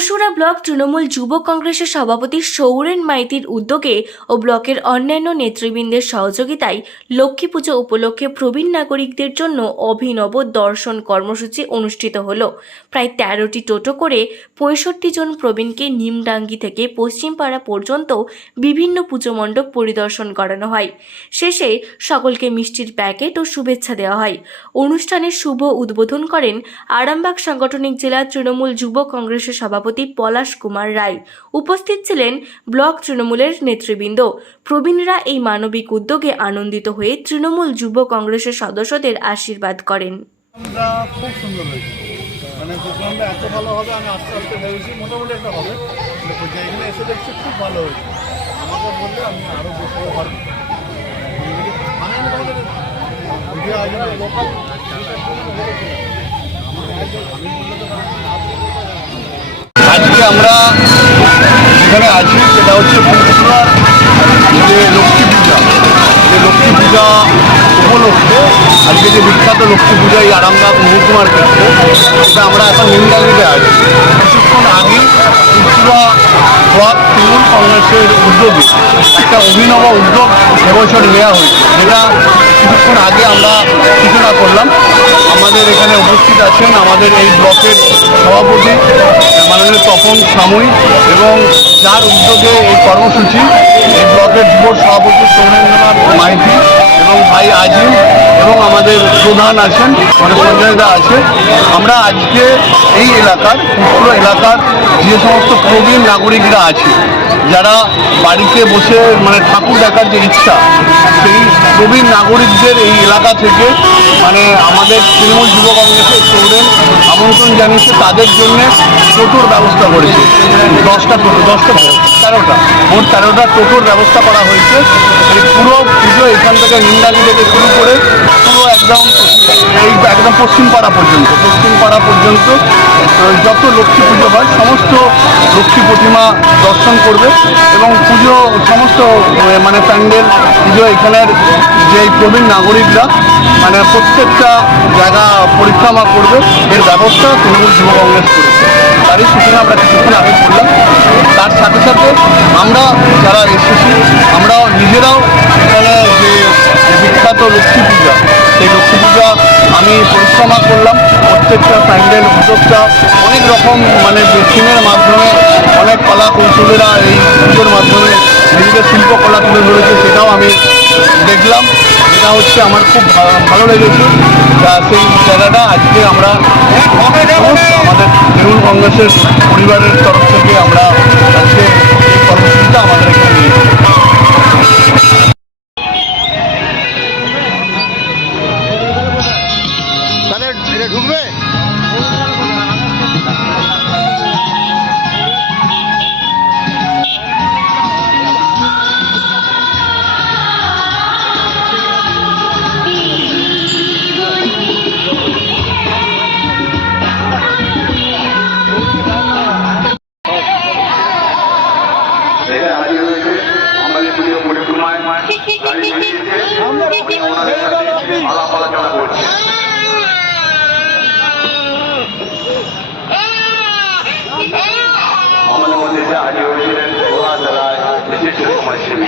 পরশুরা block Trinamool যুব কংগ্রেসের সভাপতি সৌরেন মাইতির উদ্যোগে ও ব্লকের অন্যান্য নেতৃবৃন্দের সহযোগিতায় লক্ষ্মী পুজো উপলক্ষে প্রবীণ নাগরিকদের জন্য অভিনব দর্শন কর্মসূচি অনুষ্ঠিত হল। প্রায় তেরোটি টোটো করে পঁয়ষট্টি জন প্রবীণকে নিমডাঙ্গি থেকে পশ্চিমপাড়া পর্যন্ত বিভিন্ন পুজো মণ্ডপ পরিদর্শন করানো হয়। শেষে সকলকে মিষ্টির প্যাকেট ও শুভেচ্ছা দেওয়া হয়। অনুষ্ঠানের শুভ উদ্বোধন করেন আরামবাগ সাংগঠনিক জেলা তৃণমূল যুব কংগ্রেসের সভাপতি পলাশ কুমার রায়। উপস্থিত ছিলেন ব্লক তৃণমূলের নেতৃবৃন্দ। প্রবীণরা এই মানবিক উদ্যোগে আনন্দিত হয়ে তৃণমূল যুব কংগ্রেসের সদস্যদের আশীর্বাদ করেন। খুব মানে আমি আস্তে আস্তে আমি আরও বসে পারব আমি লোকাল আজকে আমরা এখানে আছি সেটা হচ্ছে পুরুলিয়ার যে লক্ষ্মী পূজা। যে লক্ষ্মী পূজা উপলক্ষে আজকে যে বিখ্যাত লক্ষ্মী পূজা এই আরামবাগ মহকুমার ক্ষেত্রে, সেটা আমরা এখন নিমডাঙ্গিতে আছি কিছুক্ষণ আগে ত্রিপুরা ব্লক তৃণমূল কংগ্রেসের উদ্যোগে একটা অভিনব উদ্যোগ এবছর নেওয়া হয়েছে, যেটা কিছুক্ষণ আগে আমরা সূচনা করলাম। আমাদের এখানে উপস্থিত আছেন আমাদের এই ব্লকের সভাপতি মাননীয় তপন সাময়িক এবং যার উদ্যোগে এই কর্মসূচি, এই ব্লকের যুব সভাপতি সৌরেন্দ্রনাথ মাইতি এবং ভাই আজিম এবং আমাদের প্রধান আছেন মানে সঞ্জয়দা আছে। আমরা আজকে এই এলাকার পুরো এলাকার যে সমস্ত প্রবীণ নাগরিকরা আছে, যারা বাড়িতে বসে মানে ঠাকুর দেখার যে ইচ্ছা, সেই প্রবীণ নাগরিকদের এই এলাকা থেকে মানে আমাদের তৃণমূল যুব কংগ্রেসের স্টুডেন্ট আমন্ত্রণ জানিয়েছে, তাদের জন্য টোটোর ব্যবস্থা করেছে। দশটা টোটো দশটা তেরোটা। মোট তেরোটা টোটোর ব্যবস্থা করা হয়েছে। এই পুরো পুজো এখান থেকে নিন্দালি থেকে শুরু করে পুরো একদম এই একদম পশ্চিমপাড়া পর্যন্ত পশ্চিমপাড়া পর্যন্ত যত লক্ষ্মী পুজো হয়, সমস্ত লক্ষ্মী প্রতিমা দর্শন করবে এবং পুজো সমস্ত মানে প্যান্ডেল, পুজো এখানের যে প্রবীণ নাগরিকরা মানে প্রত্যেকটা জায়গা পরিক্রমা করবে। এর ব্যবস্থা তৃণমূল যুব কংগ্রেস করেছে। তারই সূচনা আমরা কিছুক্ষণ আগে করলাম। তার সাথে সাথে আমরা যারা এসেছি আমরা নিজেরাও এখানে যে আমি পরিক্রমা করলাম প্রত্যেকটা প্যান্ডেল উদ্যোক্তা অনেক রকম মানে থিমের মাধ্যমে অনেক কলা কৌশলীরা এই পুজোর মাধ্যমে নিজেদের শিল্পকলা তুলে ধরেছে সেটাও আমি দেখলাম। এটা হচ্ছে আমার খুব ভালো লেগেছে। সেই জায়গাটা আজকে আমরা আমাদের তৃণমূল কংগ্রেসের পরিবারের তরফ থেকে আমরা আজকে সমাজসেবী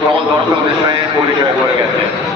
সকল দর্শকদের সঙ্গে পরিচয় করে গেছেন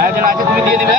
আয়োজন আছে তুমি দিয়ে দিবে